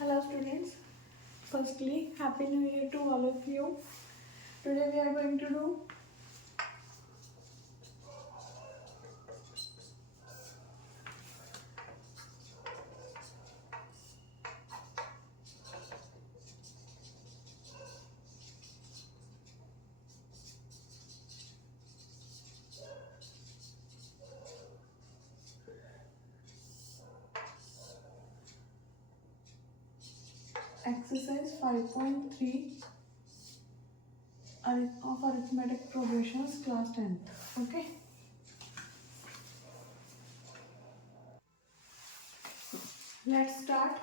Hello students, firstly Happy New Year to all of you. Today we are going to do exercise 5.3 of arithmetic progressions class 10th. Okay, let's start.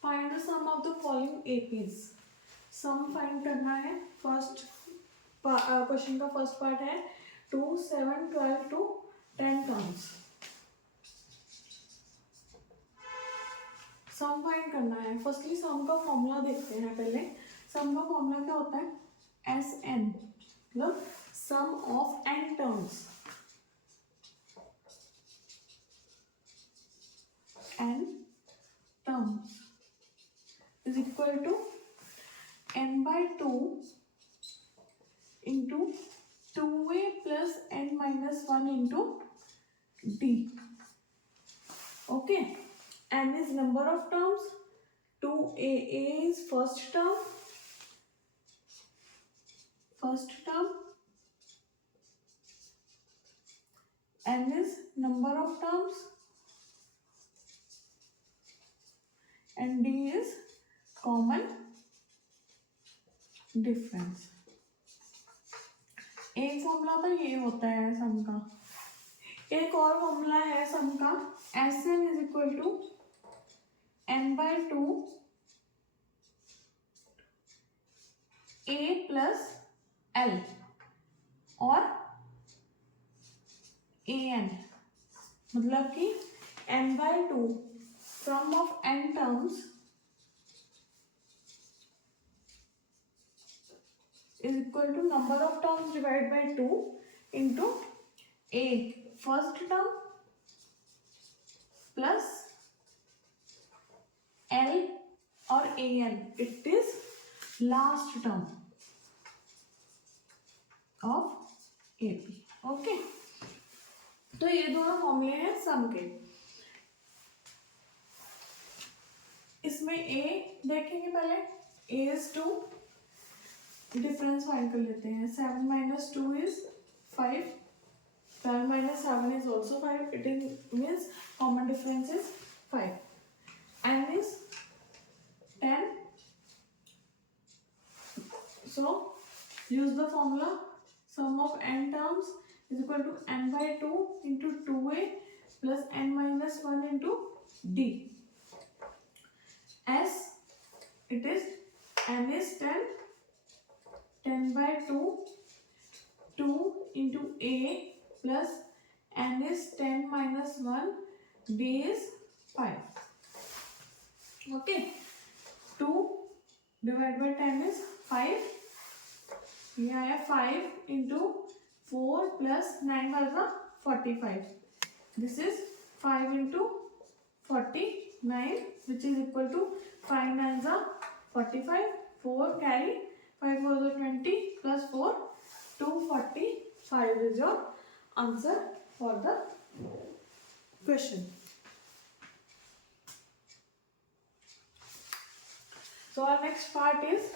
Find the sum of the following APs. Sum find करना है. First question का first part है 2, 7, 12 to 10 terms. Sum find करना है. Firstly सम का formula देखते हैं. पहले सम का फॉर्मूला क्या होता है? एस एन, मतलब sum of N terms. N terms is equal to n by 2 into 2a plus n minus 1 into d. Okay, n is number of terms, 2a is first term, n is number of terms, and d is common difference. एक formula तो ये होता है sum का. एक और formula है sum का, S n is equal to n by 2 a plus l और ए एन. मतलब कि n by 2 sum of N terms is equal to number of terms divided by 2 into a first term plus l or an, it is last term of AP. Okay, तो ये दोनों फॉर्मूले हैं सम के. इसमें a देखेंगे पहले. a is 2, डिफरेंस फाइंड कर लेते हैं. 7 minus 2 is 5. 12 minus 7 is also 5. It means common difference is 5. n is 10. So use the formula. Sum of n terms is equal to n by 2 into 2a plus n minus 1 into d. As it is, n is 10. 10 by 2, 2 into a plus n is 10 minus 1, d is 5. Okay, 2 divided by 10 is 5. यहाँ है 5 into 4 plus 9 was 45. This is 5 into 49, which is equal to 5 9 45. 4 carry 5 was 20 plus 4, 245 is your answer for the question. So our next part is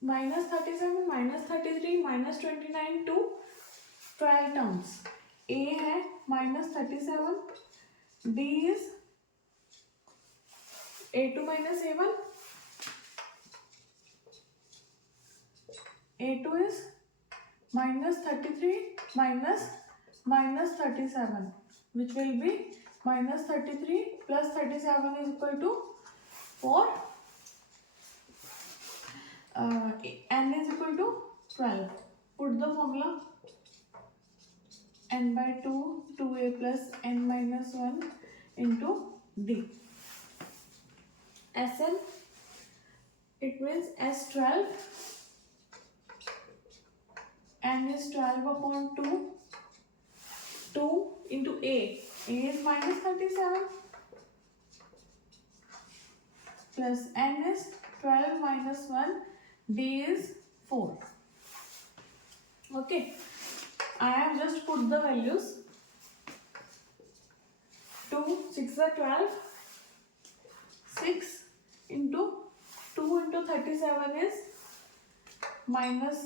minus 37, minus 33, minus 29 to 12 terms. A है minus 37, D is A2 minus A1, A2 is minus 33 minus 37, which will be minus 33 plus 37 is equal to 4. N is equal to 12. Put the formula. n by 2, 2a plus n minus 1 into d. Sn, it means S12. N is 12 upon 2 2 into A. A is minus 37 plus N is 12 minus 1. D is 4. Okay. I have just put the values. 2, 6 are 12. 6 into 2 into 37 is minus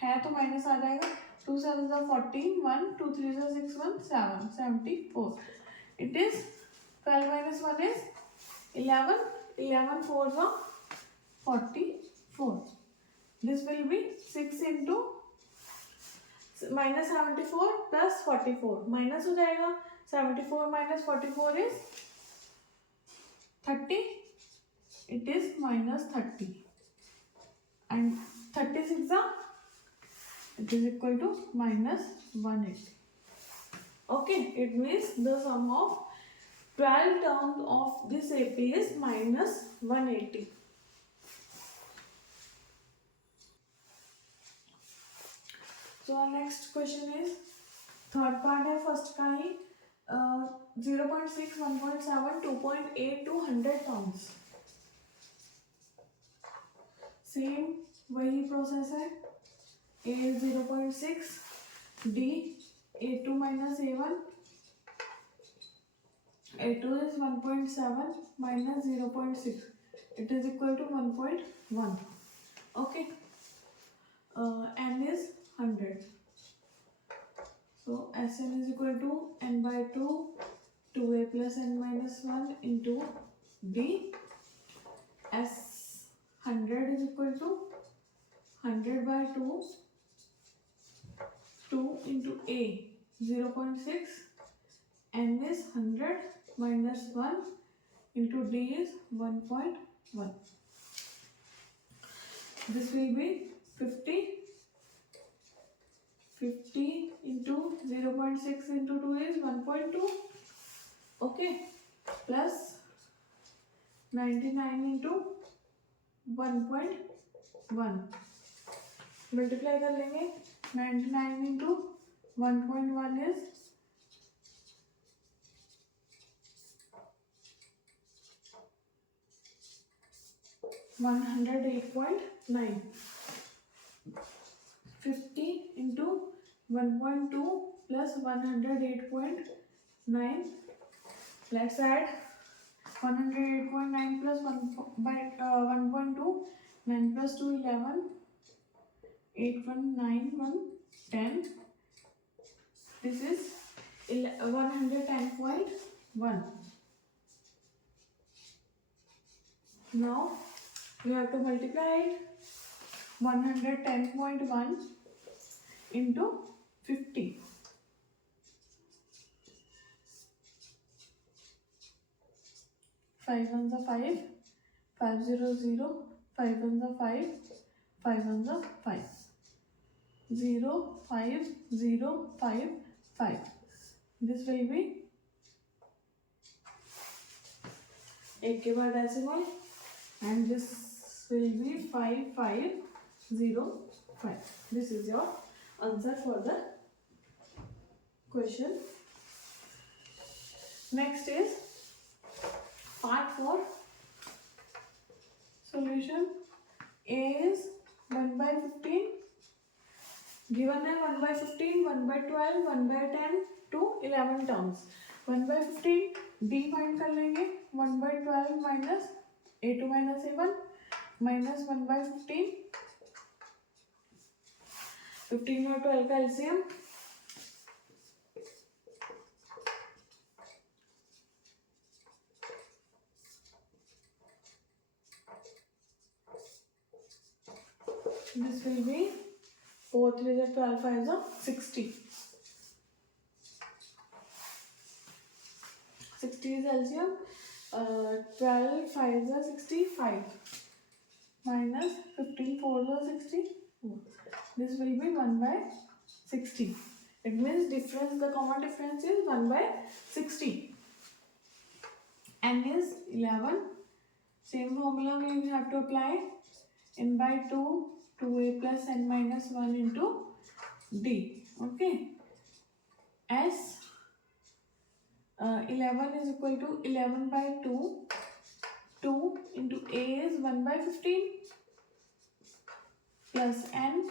है तो minus आ जाएगा. 2 7 are 14. 1 2 3 are 6 1 7 74. It is 12 minus 1 is 11. 11 4s are 44. This will be 6 into minus 74 plus 44. Minus हो जाएगा. 74 minus 44 is 30. It is minus 30. And 36 are, it is equal to minus 180. Okay, it means the sum of 12 terms of this AP is minus 180. So our next question is, third part है first का ही 0.6, 1.7, 2.8 to 100 terms. Same वही process है. A 0.6, D A2 minus A1, A2 is 1.7 minus 0.6. It is equal to 1.1. Okay. N is 100. So Sn is equal to n by 2, 2a plus n minus 1 into D. S 100 is equal to 100 by 2, 2 into A 0.6, n is 100 minus 1 into D is 1.1. This will be 50. 50 into 0.6 into 2 is 1.2. Okay. Plus 99 into 1.1. Multiply कर लेंगे. 99 into 1.1 is 108.9. 50 into 1.2 plus 108.9. Let's add 108.9 plus 1.2. 9 plus 2 11. 8 1 9 1 10. This is 110.1. Now you have to multiply it. 110.1 into 50. 5 ones are 5. 5 0 0. 5 ones are 5. 5 ones are 5. 0 5 0 5 5. This will be एक के बाद decimal, and this will be 5505. This is your answer for the question. Next is part 4 solution. A is 1 by 15. Given है 1 by 15, 1 by 12, 1 by 10 to 11 terms. 1 by 15 D find कर लेंगे. 1 by 12 minus A2 minus A1 minus 1 by 15. 15 और 12 का LCM. This will be 4 3 is 12 5 is 60. 60 is LCM. 12 5 is 65 minus 15 4 is 64. This will be 1 by 60. It means difference, the common difference is 1 by 60. N is 11. Same formula we have to apply. N by 2, 2a plus n minus 1 into D. Okay. S 11 is equal to 11 by 2. 2 into A is 1 by 15 plus N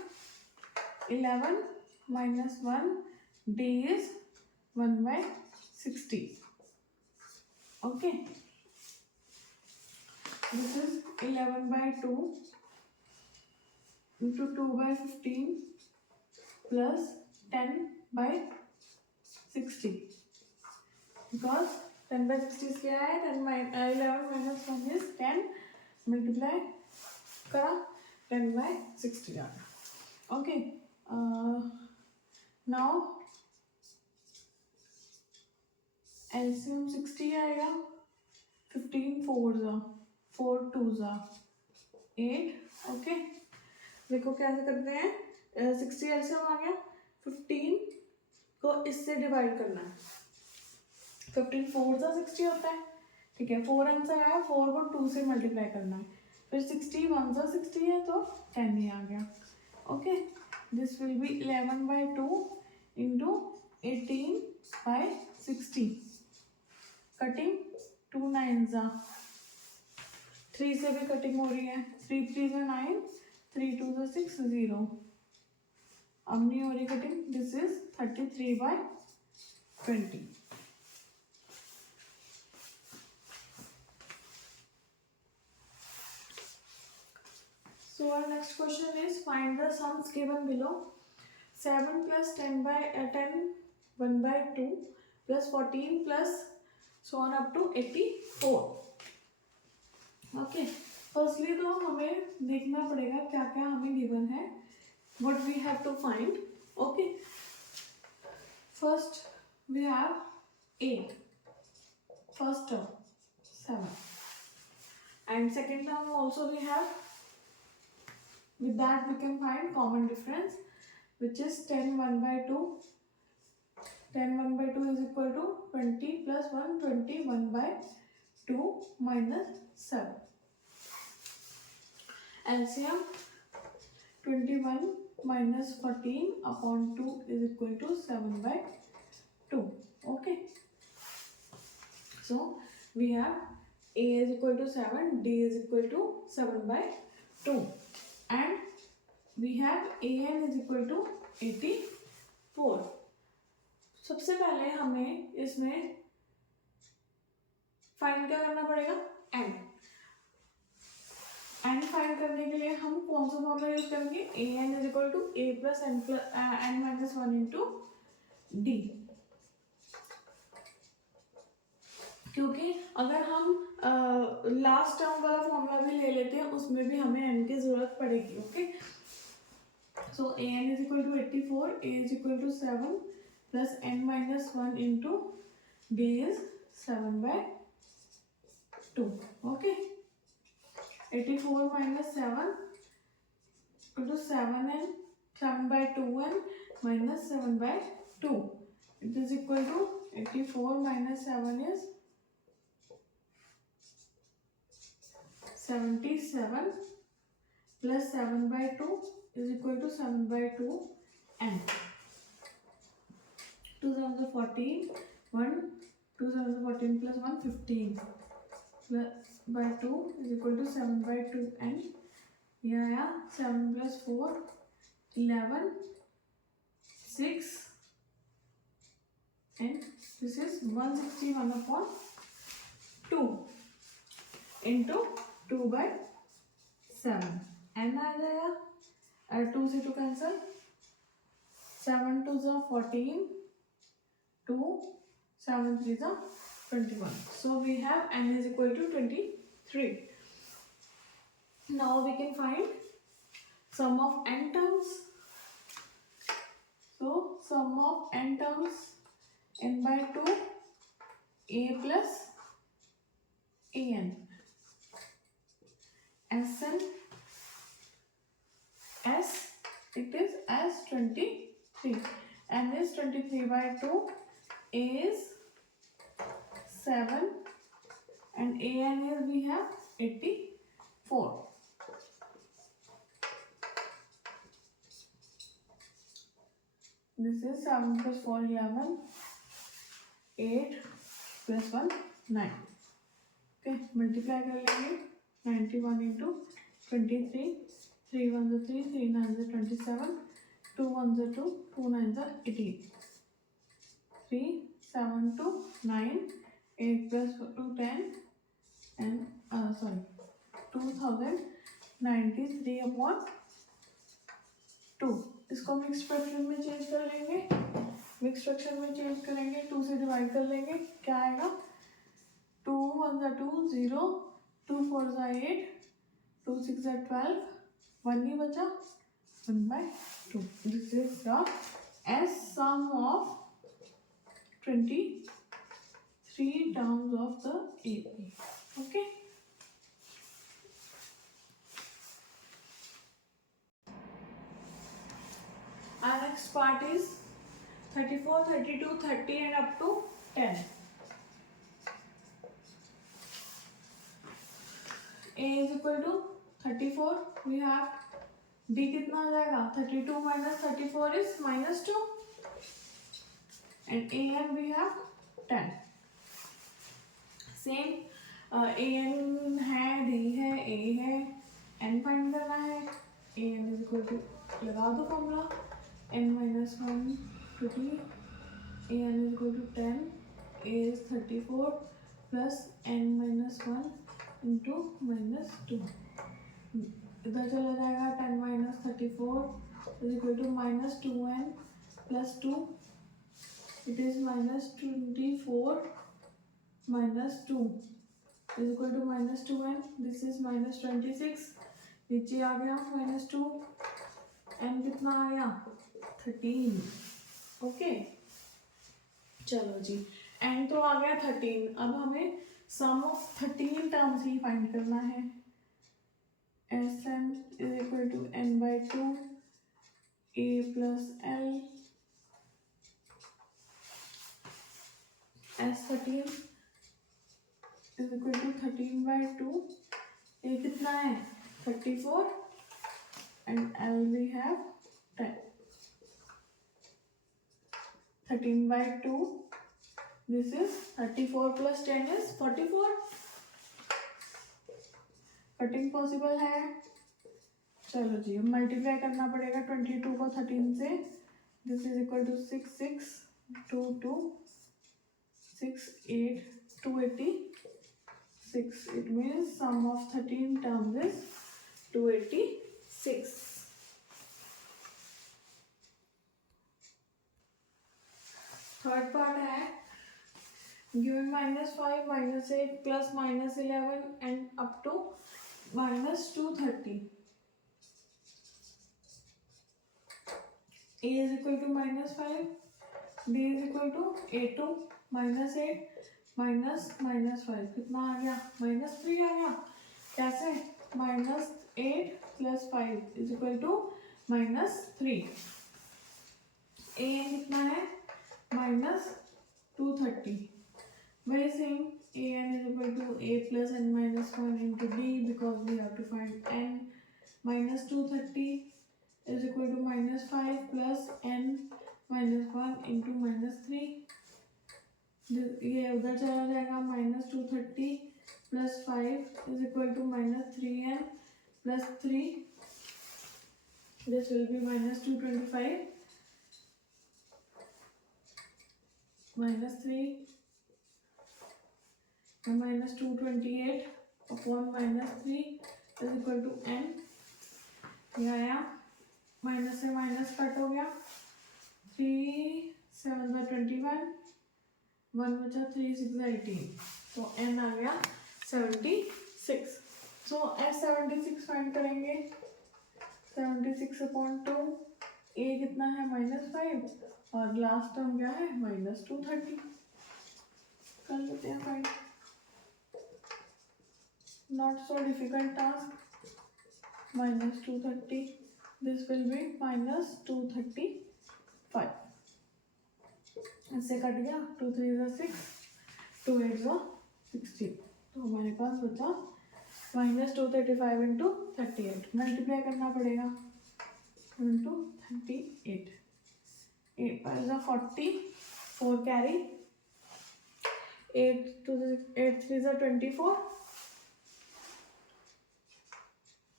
11 minus 1 D is 1 by 60. Okay. This is 11 by 2 into 2 by 15 plus 10 by 60. Because 10 by 60 is क्या है? 11 minus 1 is 10 multiply करा 10 by 60 आ गया. Okay. Now LCM 60 आएगा. 15 4s are 4 2s are 8. Okay. देखो कैसे करते हैं. 60 LCM आ गया. 15 को इससे डिवाइड करना है. 15 4s are 60 होता है. ठीक है. 4 आंसर आया. 4 को 2 से मल्टीप्लाई करना है. फिर 60 1s are 60 है तो 10 ही आ गया. Okay. This will B 11 by 2 into 18 by 60. Cutting 2 9s are 3 से भी कटिंग हो रही है. 3 3s are 9. 3 2s are 6 0. अब नहीं हो रही cutting. This is 33 by 20. So our next question is find the sums given below. 7 plus 10 by 10 1 by 2 plus 14 plus so on up to 84. Okay. Firstly तो हमें देखना पड़ेगा क्या क्या हमें given है. What we have to find. Okay. First we have 8. First term 7. And second term also we have. With that we can find common difference, which is 10 1 by 2. 10 1 by 2 is equal to 20 plus 1 20 1 by 2 minus 7. LCM 21 minus 14 upon 2 is equal to 7 by 2. Okay. So we have A is equal to 7, D is equal to 7 by 2. And we have AN is equal to 84. सबसे पहले हमें इसमें find क्या करना पड़ेगा. N. N find करने के लिए हम कौन सा फॉर्मूला यूज करेंगे. AN is equal to A plus N minus 1 into D. क्योंकि अगर हम लास्ट टर्म वाला फॉर्मूला भी ले लेते हैं उसमें भी हमें n की जरूरत पड़ेगी. Okay. So an is equal to 84. A is equal to 7 plus n minus 1 into d is 7 by 2. Okay. 84 minus 7 equal to 7n 7 by 2n minus 7 by 2. It is equal to 84 minus 7 is 77 plus 7 by 2 is equal to 7 by 2 n. 2 7 14 1 2 7 14 plus 1 15 plus by 2 is equal to 7 by 2 n. Yeah 7 plus 4 11 6 and this is 161 upon 2 into 2 by 7. n आ जाएगा. 2 से 2 cancel. 7 2s are 14. 2 7 3s are 21. So we have n is equal to 23. Now we can find sum of n terms. So sum of n terms n by 2 a plus an. Sn S it is as 23. N is 23 by 2. A is 7 and an is we have 84. This is 7 + 4 11, 8 + 1 9. Okay, multiply कर लेंगे. 91 into 23, 3 1 3, 3 9 27, 2 1 2, 2 9 18, 3 7 2 9, 8 + 2 10, and 2093 upon 2. इसको mix fraction में change कर लेंगे. Mix fraction में change करेंगे, 2 से divide कर लेंगे. क्या आएगा? 2 1 2 0, 2 4 8, 2 6 12, 1 नहीं बचा, 1/2. This is the S sum of 23 terms of the AP. Okay. Our next part is 34, 32, 30 and up to 10. A is equal to 34. We have B कितना आ जाएगा? 32 minus 34 is -2. And A and we have 10. Same A n है, D है, A है, N find करना है. A n is equal to, लगा दो formula, n minus 1 to D. A n is equal to 10. A is 34 plus n minus 1 into -2. इधर चला जाएगा. 10 minus 34 is equal to -2n plus 2. It is -24 minus 2 is equal to -2n. This is -26. नीचे आ गया -2. n कितना आ गया? 13. Okay, चलो जी, n तो आ गया 13. अब हमें सम ऑफ 13 टर्म्स ही फाइंड करना है. Sm is equal to n/2 a plus l. S13 is equal to 13/2. A कितना है? 34 and L we have 10. 13/2. This is 34 plus 10 is 44. Cutting possible है. चलो जी, मल्टीप्लाई करना पड़ेगा 22 को 13 से. This is equal to 6 6 2 2 6 8 286. It means sum of 13 terms is 286. Third part है given -5, -8 plus -11 and up to -230. A is equal to -5, B is equal to A2 -8 -5. कितना आ गया? -3 आ गया. कैसे? -8 plus 5 is equal to -3. A कितना है? -230. Very same. A n is equal to A plus n minus 1 into D, because we have to find n. -230 is equal to -5 plus n minus 1 into -3. ये उधर चला जाएगा. -230 plus 5 is equal to -3n plus 3. This will be -225 -3 -228 upon -3 is equal to n. ये आया. Minus से minus cut हो गया. 3 7 21, 1 बचा. 3 6 18. तो n आ गया 76. सो s 76 फाइंड करेंगे. 76 अपॉन 2. a कितना है? -5 और लास्ट टर्म क्या है? -230. कर लेते हैं find. Not so difficult task. -230. This will be -235. इससे कट गया. 2 3 6, 2 8 16. तो हमारे पास बचा -235 इंटू 38. मल्टीप्लाई करना पड़ेगा into 38. 8 5 is 40, 4 carry, 8 3 is 24,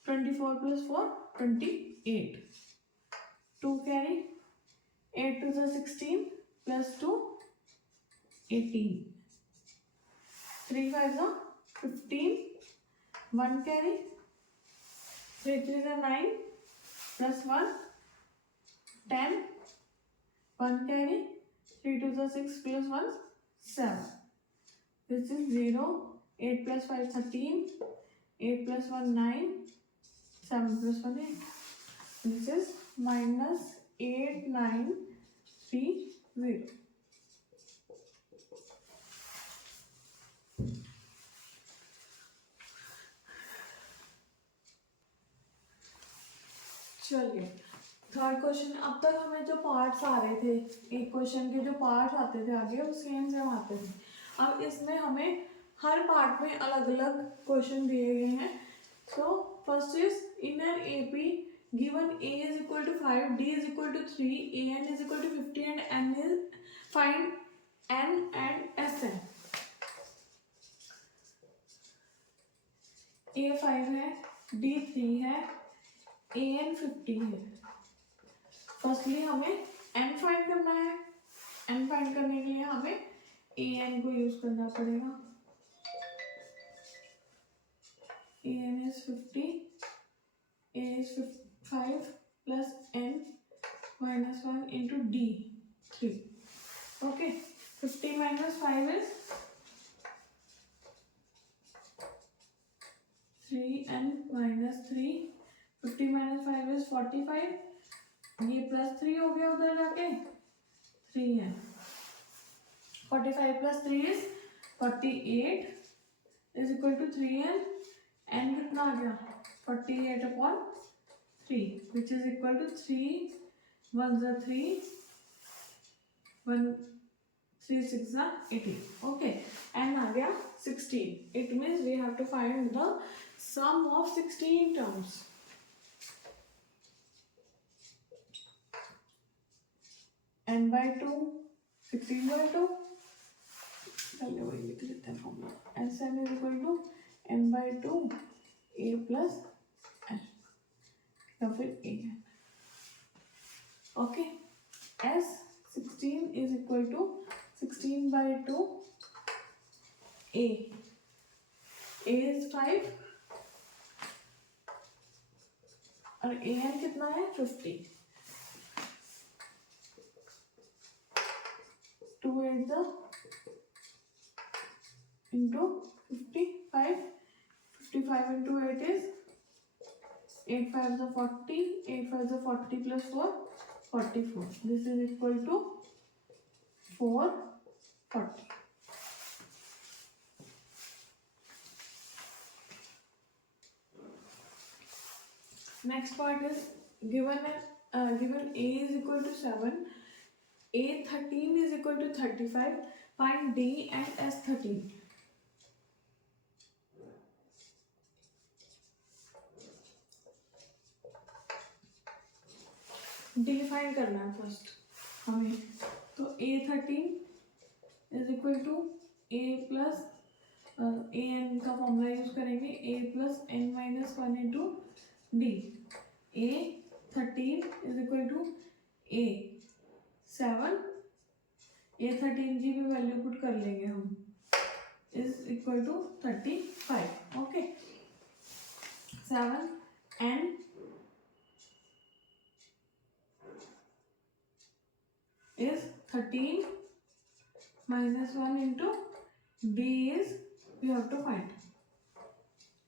24 plus 4 28, 2 carry, 8 2 is 16 plus 2 18, 3 5 is 15, 1 carry, 3 3 is 9 plus 1 10, 1 carry, 3 2 is 6 plus 1 7. This is 0, 8 plus 5 13, 8 plus 1 9, 7 plus 1 8. This is minus 8 9 3 0. चलिए third question. अब तक हमें जो पार्ट्स आ रहे थे, एक क्वेश्चन के जो पार्ट्स आते थे आगे वो सेम सेम आते थे. अब इसमें हमें हर पार्ट में अलग अलग क्वेश्चन दिए गए हैं. So first is in an AP given a is equal to 5, d is equal to 3, an is equal to 50 and n is find n and sn. a 5 है, d 3 है, an 50 है. Firstly हमें n find करना है. n find करने के लिए हमें an को यूज करना पड़ेगा. an is 50, a is 5 plus n minus 1 into d 3. Okay, 50 minus 5 is 3n minus 3. 50 minus 5 is 45. ये प्लस 3 हो गया उधर जाके 3n. 45 plus 3 is 48 is equal to 3n. n कितना आ गया 48 upon 3 which is equal to 3 1 is 3 1 3 6 is 18. Okay, n आ गया 16. It means we have to find the sum of 16 terms. n by 2 16 by 2. चलिए वही लिख लेते हैं formula. Sn is equal to n by 2 a plus n या फिर an. Okay, s 16 is equal to 16 by 2 a. a is 5 और an कितना है 50. 2 8 the into 55. 55 into 8 is 8 5 the 40. 8 5 the 40 plus 4 44. This is equal to 440. Next part is given a is equal to 7, a 13 is equal to 35. Find d and s 13. d find करना है first हमें. तो a 13 is equal to a plus a n का formula use करेंगे. a plus n minus 1 into d. a 13 is equal to a 7. a 13 की भी value put कर लेंगे हम. Is equal to 35. Okay, 7 n is 13 minus 1 into d is we have to find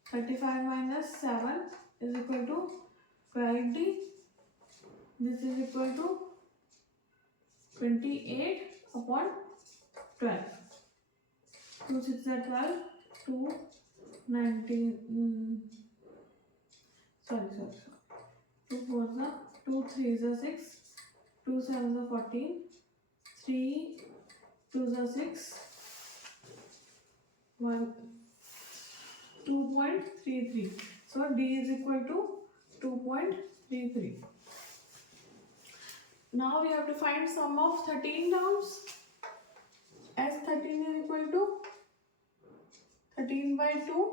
35 minus 7 is equal to 12d. This is equal to 28 upon 12. 2 6 are 12. 2 19 sorry 2 4 are 2 3 is 6. 2 7 is 14. 3 2 is 6. 1 2.33. So d is equal to 2.33. Now we have to find sum of 13 terms. As 13 is equal to 13 by 2,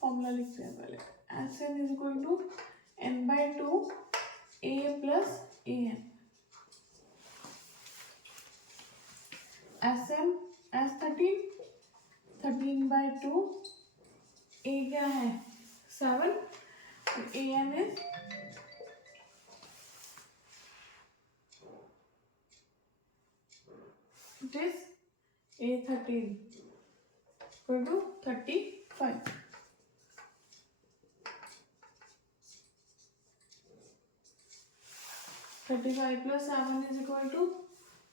formula लिखते हैं पहले. Sn is equal to n by 2 a plus an. Sn as 13 by 2, a क्या है 7, an is it is a13 equal to 35. Thirty-five plus 7 is equal to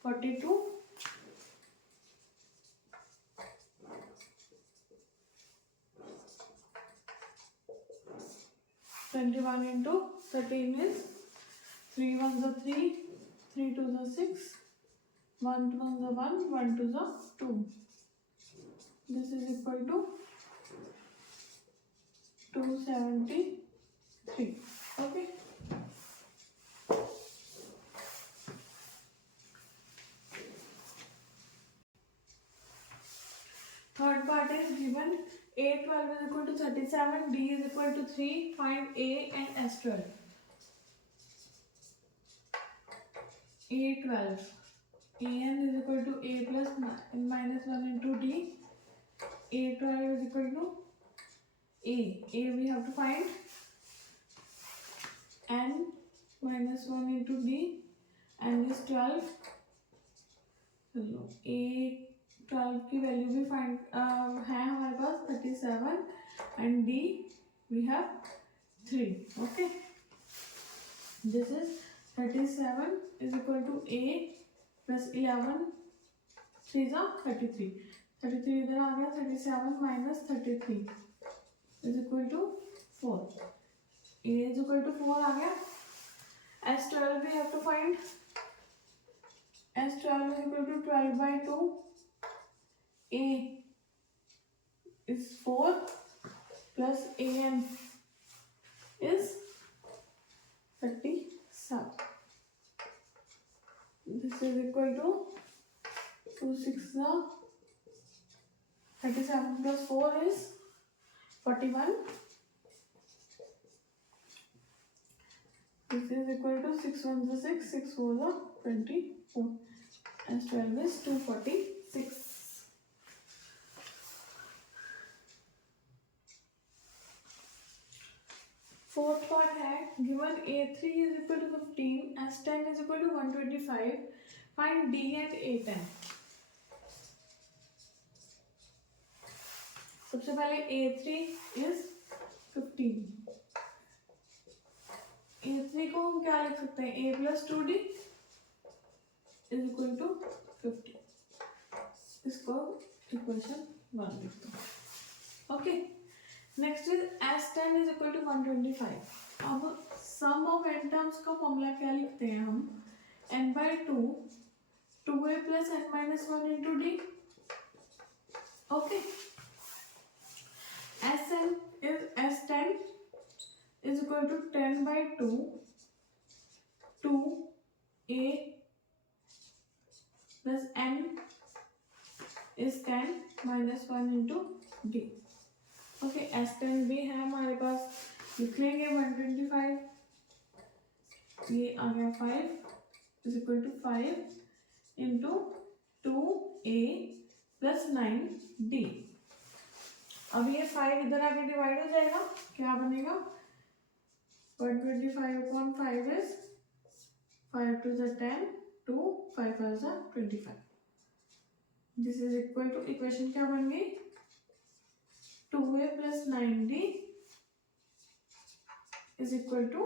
42. 21 into 13 is 3 ones are 3, 3 twos are 6, 1 ones are 1, 1 twos are 2. This is equal to 273. Okay. Third part is given A12 is equal to 37, D is equal to 3, find A and S12. A12, An is equal to A plus n minus 1 into D. A12 is equal to A we have to find n minus 1 into D, n is 12. चलो A12 की value भी find है हमारे पास 37 and D we have 3. Okay, this is 37 is equal to A plus 11, 3 is 33. 33 इधर आ गया, 37 minus 33 is equal to 4. A is equal to 4 आ गया. S12 we have to find. S12 is equal to 12 by 2. A is 4 plus An is 37. This is equal to 2 6 37 plus 4 is 41. This is equal to 6 1 is 6, 6 4 is 24. S12 is 246. Fourth part है given A3 is equal to 15, S10 is equal to 125. Find D and A10. सबसे पहले A3 is 15. A3 को हम क्या लिख सकते हैं? A plus 2D is equal to 50. इसको इक्वेशन 1 लिखते हैं. Okay, next is S10 is equal to 125. अब सम ऑफ n टर्म्स का फॉर्मूला क्या लिखते हैं हम? n by 2 2a plus n minus 1 into D. Okay, Sn is S10 is equal to 10 by 2 2a plus n is 10 minus 1 into D. Okay, S10 भी है हमारे पास, लिख लेंगे 125. ये आ गया 5 is equal to 5 into 2a plus 9d. अब ये 5 इधर आके डिवाइड हो जाएगा, क्या बनेगा? 125 upon 5 is 5 to the 10, 2 5 to the 25. This is equal to equation क्या बन गई? 2a plus 9d is equal to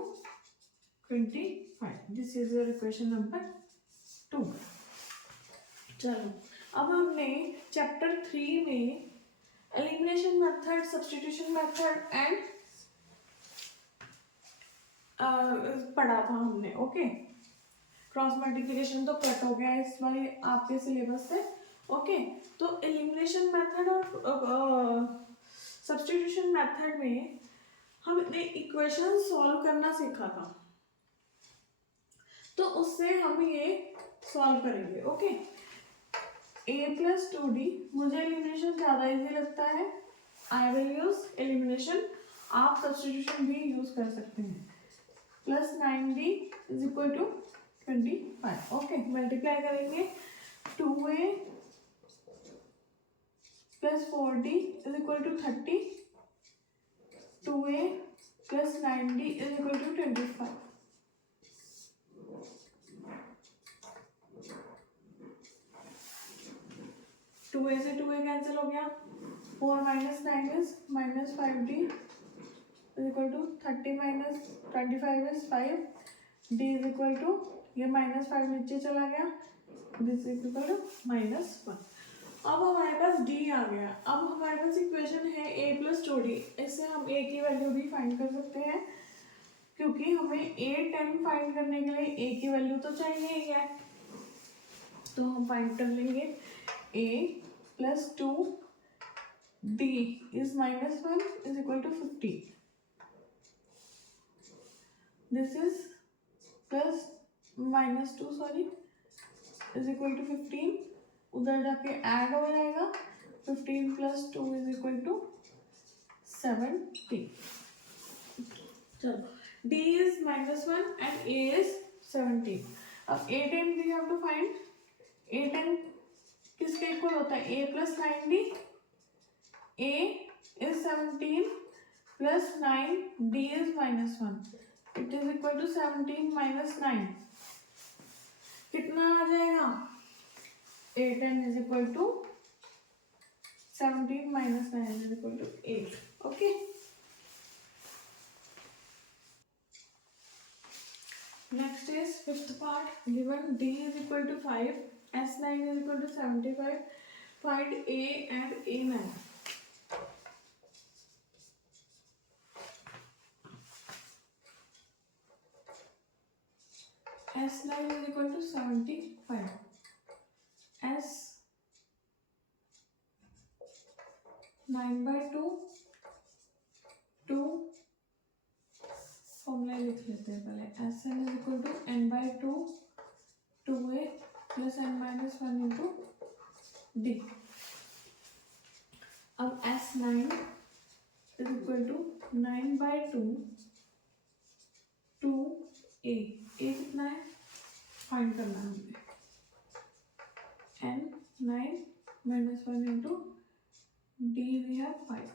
25. This is your equation number 2. चलो, अब हमने चैप्टर 3 में elimination method, substitution method and पढ़ा था हमने. ओके, क्रॉस मल्टीप्लिकेशन तो कट हो गया इस बार आपके सिलेबस से. ओके, तो एलिमिनेशन मेथड और सब्स्टिट्यूशन मेथड में हमने इक्वेशन सॉल्व करना सीखा था. तो उससे हम ये सॉल्व करेंगे। ओके, a प्लस 2d, मुझे एलिमिनेशन ज़्यादा इजी लगता है, आई विल यूज एलिमिनेशन, आप सब्सटीट्यूशन भी यूज कर सकते हैं। Plus 9d is equal to 25। Okay, multiply करेंगे, 2a plus 4d is equal to 30, 2a plus 9d is equal to 25। 2a से 2a कैंसिल हो गया, 4 minus 9 is minus 5d is equal to 30 minus 25 is 5, d is equal to, ये minus 5 नीचे चला गया, this is equal to minus 1। अब हमारे पास d आ गया। अब हमारे पास इक्वेशन है a प्लस 2d, इससे हम a की वैल्यू भी फाइंड कर सकते हैं, क्योंकि हमें a 10 फाइंड करने के लिए a की वैल्यू तो चाहिए ही है। तो हम फाइंड कर लेंगे a plus 2d is minus 1 is equal to 15. This is plus minus 2 sorry is equal to 15. उधर जाके ऐड हो जाएगा, 15 प्लस 2 is equal to 70. चलो, d is minus 1 and a is 17. अब a10 we have to find. a10 किसके equal होता है, a plus 9d, a is 17 plus 9, d is minus 1, it is equal to 17 minus 9, कितना आ जाएगा, a10 is equal to 17 minus 9 is equal to 8। Okay, next is fifth part, given d is equal to 5, S9 is equal to 75. Find A and A9. S9 is equal to 75. S 9 by 2 formula लिख लेते हैं पहले। Sn is equal to n by 2 2a plus n minus 1 into d. अब S9 is equal to 9 by 2 2a, a कितना है find करना है हमें, n 9 minus 1 into d we have 5।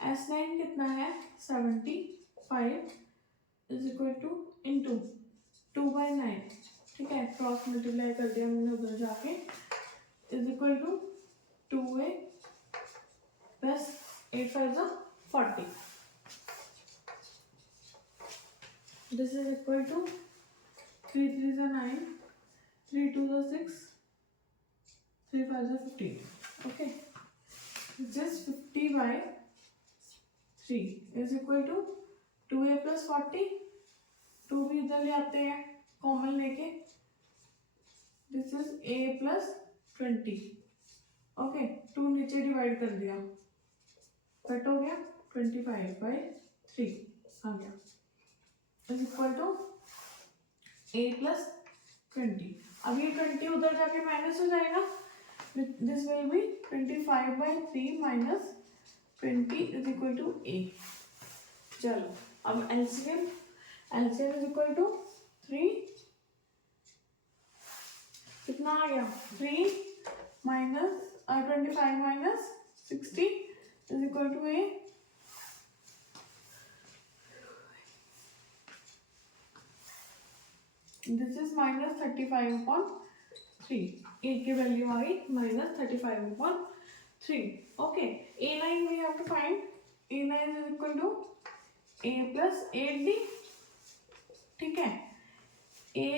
S9 कितना है 75 is equal to into 2 by 9, ठीक है, क्रॉस मल्टीप्लाई कर दिया मैंने उधर जाके, is equal to 2a plus 8 5 जा 40, दिस इज इक्वल टू 3 3 जा 9, 3 2 जा 6, 3 5 जा 15। Okay, just 50 by 3 is equal to 2a plus 40, 2 भी इधर ले आते हैं कॉमन लेके, this is a plus 20। Okay, 2 नीचे डिवाइड कर दिया, कट हो गया, 25 बाई 3 आ गया, is equal to a plus 20। अब ये 20 उधर जाके माइनस हो जाएगा, this will be 25 by 3 minus 20 is equal to a। चलो, अब एलसीएम इज इक्वल टू 3, कितना आ गया 3 minus 25 minus 60 is equal to a। This is minus 35 upon 3, a की वैल्यू आ गई minus 35 upon 3। Okay, a9 we have to find, a9 is equal to a plus 8d, ठीक है, a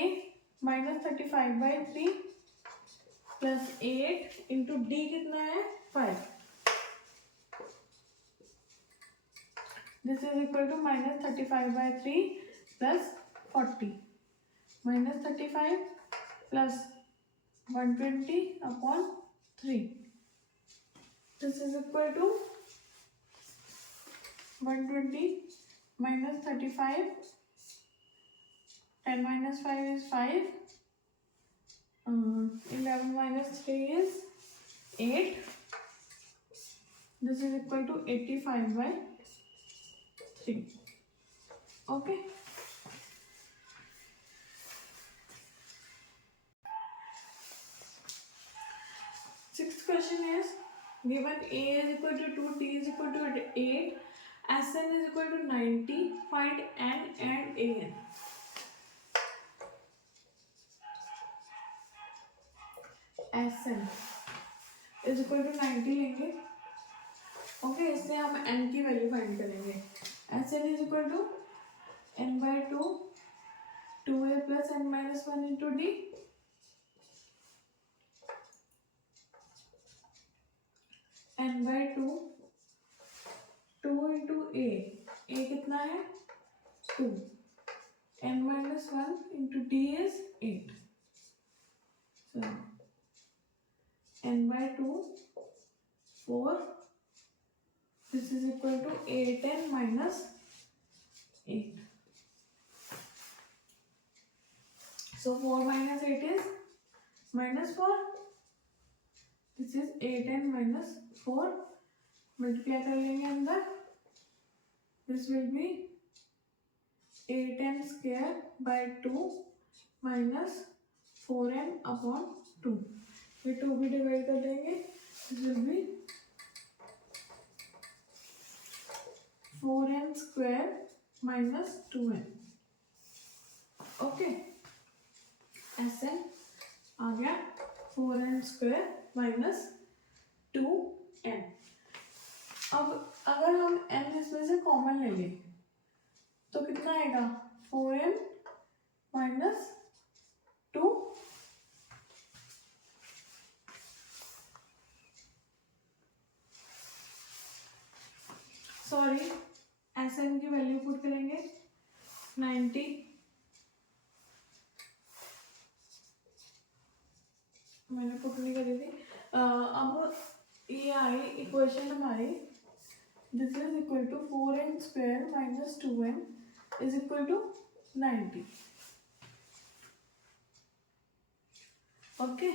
minus 35 by 3 plus 8 into D कितना है 5, this is equal to minus 35 by 3 plus 40, minus 35 plus 120 upon 3, this is equal to 120 minus 35 10 minus 5 is 5. 11 minus 3 is 8. This is equal to 85 by 3. Okay. Sixth question is given A is equal to 2, T is equal to 8, Sn is equal to 90. Find N and An. Sn is equal to 90 लेंगे. Okay इससे हम n की वैल्यू find करेंगे. Sn is equal to n by 2 2a plus n minus 1 into d. n by 2 2 into a कितना है 2. n minus 1 into d is 8. So n by 2 4. This is equal to 8n minus 8. So 4 minus 8 is minus 4. This is 8n minus 4. Multiply कर लेंगे अंदर. This will be 8n square by 2 minus 4n upon 2. ये 2 भी divide कर देंगे. This will be 4n square minus 2n. Okay. Sn आ गया 4n square minus 2n. अब अगर हम n इसमें से कॉमन ले लें तो कितना आएगा 4n minus 2. सॉरी Sn की वैल्यू पुट करेंगे 90. मैंने पुट नहीं करी थी. अब ये आई इक्वेशन हमारी. This is equal to 4n square minus 2n is equal to 90. Okay.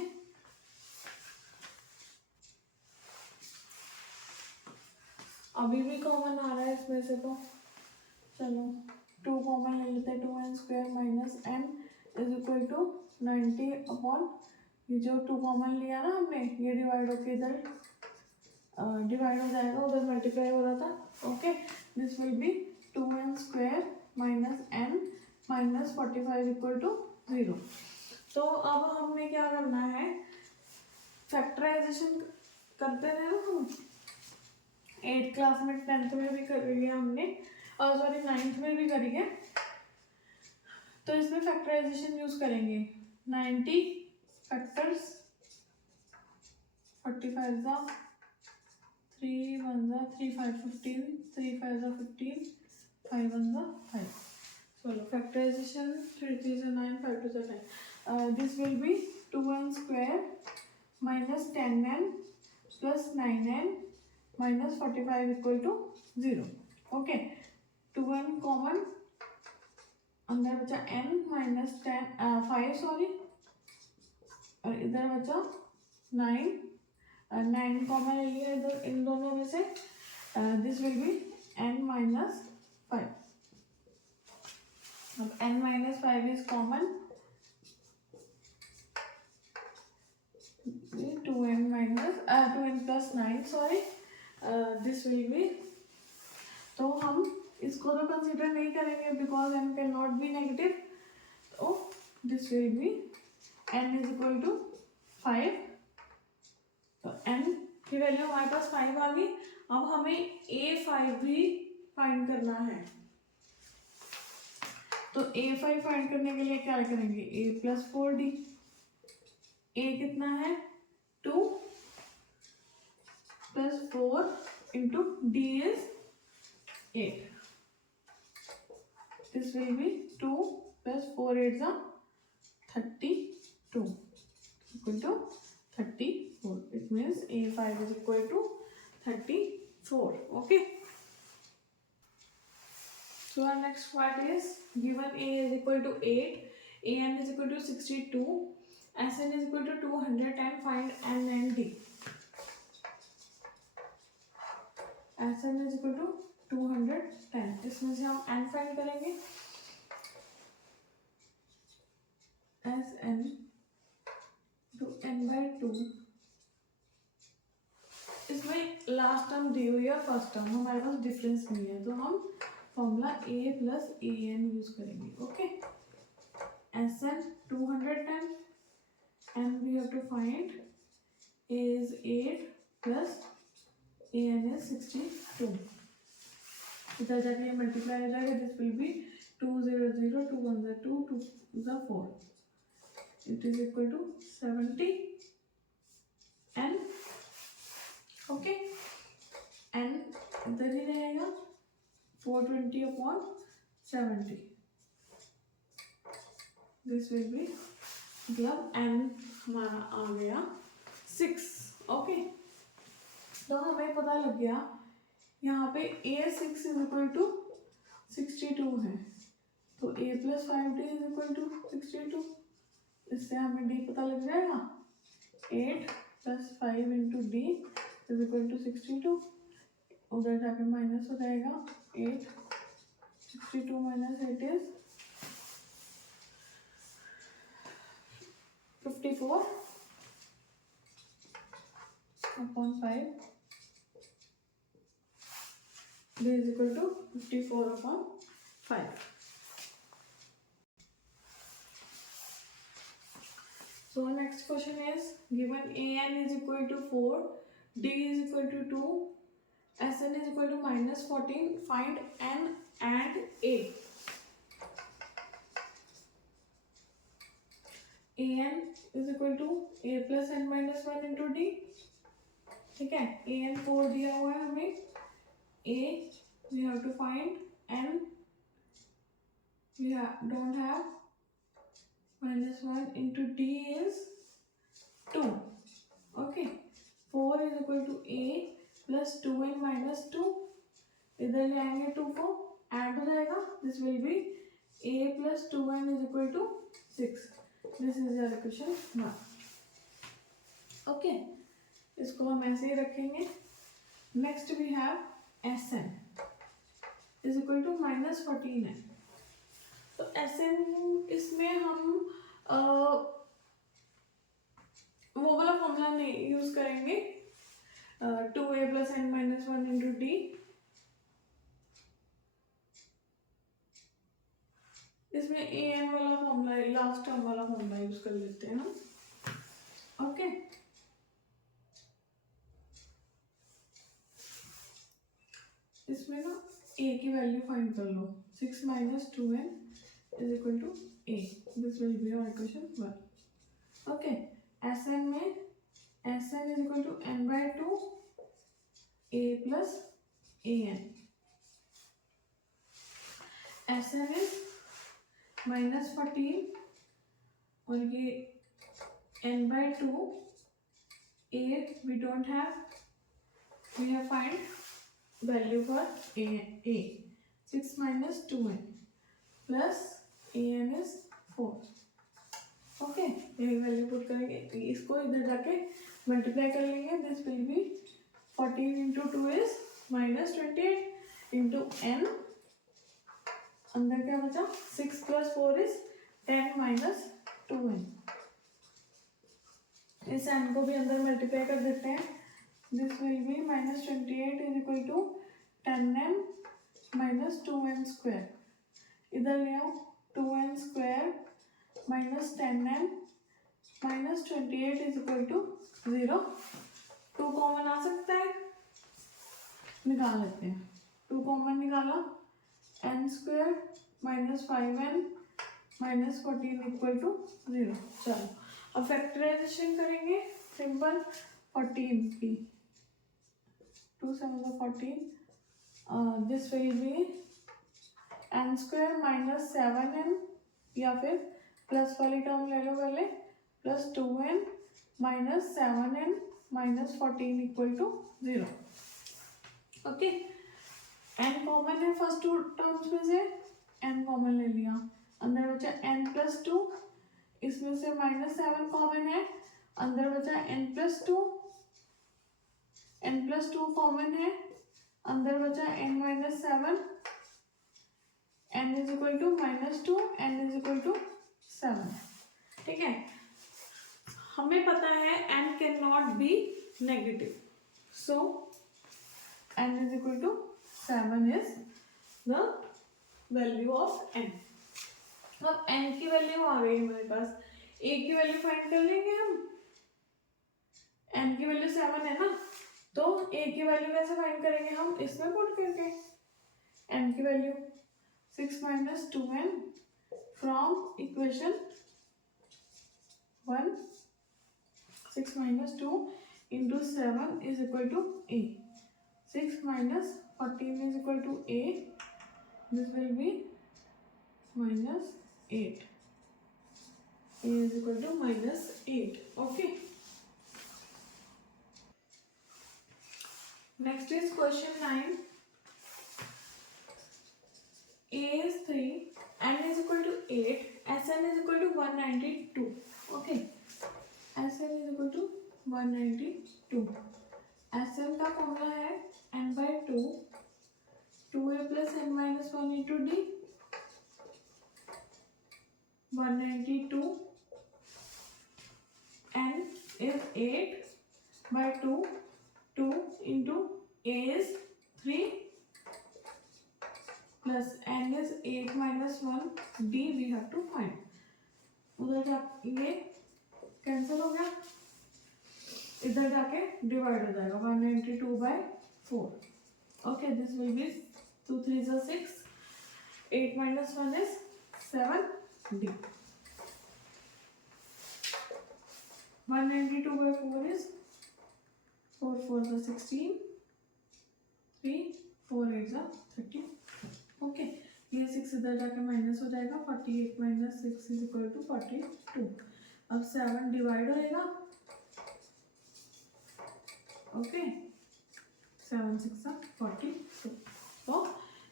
अभी भी कॉमन आ रहा है इसमें से तो चलो 2 कॉमन ले लेते हैं. 2n square minus n is equal to 90 upon ये जो 2 कॉमन लिया ना हमने ये डिवाइड होके इधर डिवाइड हो जाएगा. उधर मल्टीप्लाई हो रहा था. Okay. This will be 2n square minus n minus 45 equal to 0. तो अब हमने क्या करना है फैक्टराइजेशन करते थे ना हम 8th क्लास में 10th में भी करी है हमने और सॉरी 9th में भी करी है. तो इसमें फैक्टराइजेशन यूज करेंगे. 90 फैक्टर्स 45 जा 3 1 जा 3 5 15 3 5 जा 15 5 1 जा 5. चलो फैक्टराइजेशन 3 3 जा 9 5 2 जा 10. This will be 2n square minus 10n plus 9n minus 45 equal to 0. Okay. 2n common अंदर बचा n माइनस 5 सॉरी और इधर बचा 9 कॉमन ले लिया इधर इन दोनों में से. This will be n minus 5. अब n minus 5 is common. 2n minus 2n plus 9 sorry. This will be तो हम इसको तो कंसीडर नहीं करेंगे because n can not be negative. तो this will be n is equal to 5. तो n की वैल्यू हमारे पास 5 आ गई. अब हमें a5 भी फाइंड करना है. तो a5 फाइंड करने के लिए क्या करेंगे a प्लस 4d. a कितना है 2 plus 4 into d is 8. This will be 2 plus 4 8 are 32 equal to 34. It means A5 is equal to 34. Okay. So our next part is given A is equal to 8, AN is equal to 62, SN is equal to 210, find N and D. SN is equal to 210, इसमें से हम N find करेंगे. SN to N by 2. इसमें last term दी हुई है, first term हमारे पास difference नहीं है, तो हम formula A plus AN use करेंगे. Okay, SN 210 and we have to find A is 8 plus AN is 62. इधर जाके मल्टीप्लाई हो जाएगा. This will B 2 0 0 2 1 2 2 2 4. It is equal to 70 and okay, n इधर ही रहेगा 420 अपॉन 70. दिस विल बी, मतलब n हमारा आ गया 6. ओके, तो हमें पता लग गया यहाँ पे A6 इज इक्वल टू 62 है, तो A plus 5D is equal to 62. इससे हमें D पता लग जाएगा. 8 plus 5 into D is equal to 62. उधर जाके माइनस हो जाएगा. 8 62 minus 8 is 54 upon 5. D is equal to 54 upon 5. So next question is given AN is equal to 4, D is equal to 2, SN is equal to minus 14. Find N and A. AN is equal to A plus N minus 1 into D. ठीक है, AN 4 दिया हुआ है हमें. A we have to find, N we don't have. Minus 1 into D is 2. Okay, 4 is equal to A plus 2N minus 2. इधर ले आएंगे 2 को, ऐड हो जाएगा. This will be A plus 2N is equal to 6. This is your equation 1. Okay, इसको हम ऐसे ही रखेंगे. Next we have SN is equal to minus 14 है. तो SN इसमें हम वो वाला फॉर्मूला नहीं यूज करेंगे. 2A plus N minus 1 into D. इसमें AN वाला फॉर्मूला, लास्ट टर्म वाला फॉर्मूला यूज कर लेते हैं ना. ओके, इसमें ना A की वैल्यू फाइंड कर लो. 6 minus 2N is equal to A. This will be our equation 1. Okay, SN में SN is equal to N by 2 A plus AN. SN is minus 14 और ये N by 2. A we don't have. We have find value for A. 6 minus 2N plus AN is 4. Okay, यही value put करेंगे. इसको इधर जाके multiply कर लेंगे. This will B 14 into 2 is minus 28 into N. अंदर क्या बचा? 6 प्लस 4 इज 10 माइनस 2N. इस N को भी अंदर मल्टीप्लाई कर देते हैं. This will be minus 28 is equal to 10N minus 2N square. इधर ले आओ. 2N square minus 10N minus 28 is equal to 0. 2 common आ सकता है, निकाल लेते हैं. 2 कॉमन निकाला. N square minus 5N minus 14 equal to 0. चलो अब फैक्टराइजेशन करेंगे. सिंपल 14 की 2 7 14. This will be N square minus 7N, या फिर प्लस वाली टर्म ले लो पहले, plus 2N minus 7N minus 14 equal to 0. Okay, n common है फर्स्ट टू टर्म्स में से, n कॉमन ले लिया, अंदर बचा n+2, इसमें से -7 कॉमन है, अंदर बचा n+2, n+2 कॉमन है, अंदर बचा n-7, n is equal to -2, n is equal to 7। ठीक है, हमें पता है n can not be negative, so n is equal to 7 is the value of n। अब n की वैल्यू आ गई हमारे पास, a की वैल्यू फाइंड कर लेंगे हम, n की वैल्यू 7 है ना, तो a की वैल्यू कैसे फाइंड करेंगे हम, इसमें पुट करके, n की value 6 - 2n from equation 1, 6 - 2 into 7 is equal to a, 6 - 14 is equal to a, this will be -8, a is equal to -8, okay। Next is question 9, a is 3, n is equal to 8, Sn is equal to 192, okay, Sn is equal to 192, Sn का formula है n/2, 2a plus n-1 into d, 192, n is 8/2, 2 into a is 3 plus n is 8 - 1, d we have to find। उधर जा ये cancel हो गया, इधर जाके divide हो जाएगा, 192/4, okay, this will B 2 3 are 6, 8 - 1 is 7, d, 192/4 is 4 4 are 16, 3 4 8 are 30, okay, ये 6 इधर जाके माइनस हो जाएगा, 48 - 6 इज इक्वल टू 42। अब 7 डिवाइड होएगा, okay, 7 6 are 42, so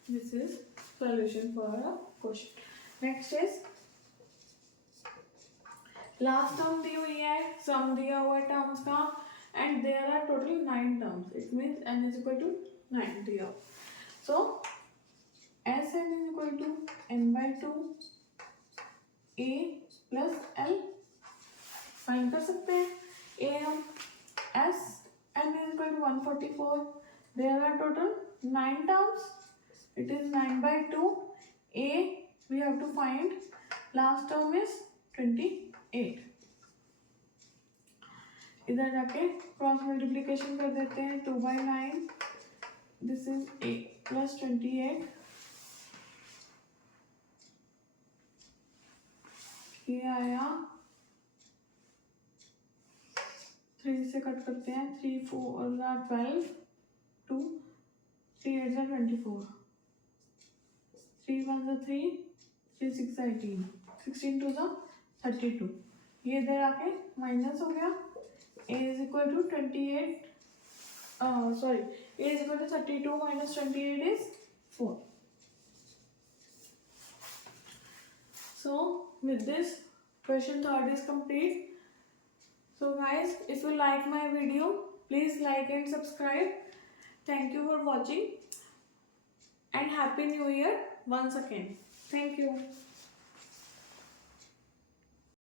this is solution for a question। Next is last term दी हुई है, सम दिया हुआ है टर्म्स का, and there are total 9 terms, it means n is equal to 9 दिया, so Sn is equal to n/2 a plus l find कर सकते हैं, a हम s n is equal to 144, there are total 9 terms, it is 9/2, a we have to find, last term is 28, इधर जाके cross multiplication कर देते हैं, 2/9, this is a plus 28, ये आया 3 से कट करते हैं, 3 4 12, 2 3 8 24, 3 1 3, 3 6 18, 16 2 32, ये इधर आके माइनस हो गया, a is equal to 28, sorry, a is equal to 32 - 28 इज 4। So with this, question 3 is complete. So guys, if you like my video, please like and subscribe. Thank you for watching and Happy New Year once again. Thank you.